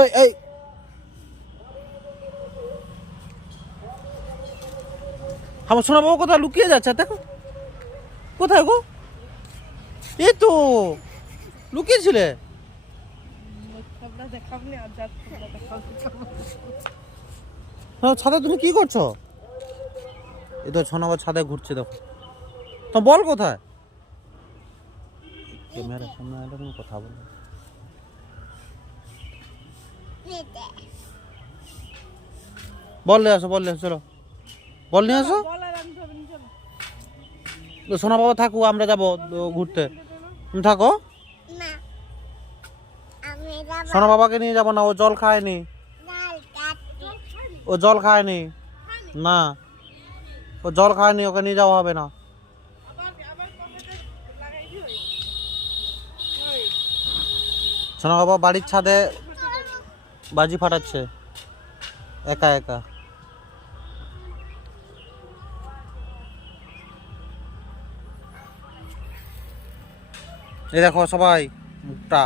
এই এই আমার সোনা বাবা কোথায় লুকিয়ে যাচ্ছে দেখো, কোথায় গো? এই তো লুকিয়েছিলে। ছাদে তুমি কি করছো? এই তো সোনা বাবা ছাদে ঘুরছে দেখো। তো বল কোথায়? ক্যামেরার সামনে এলে কোনো কথা বলবো। বল নিয়ে আসো, বল নিয়ে আসো, চলো বল নিয়ে আসো। সোনা বাবা থাকো, আমরা যাবো ঘুরতে। তুমি থাকো। সোনা বাবাকে নিয়ে যাবো না, ও জল খায়নি, ও জল খায়নি না, ও জল খায়নি, ওকে নিয়ে যাওয়া হবে না। সোনা বাবা বাড়ির ছাদে বাজি ফাটাচ্ছে একা একা। এই দেখো সবাই মুখটা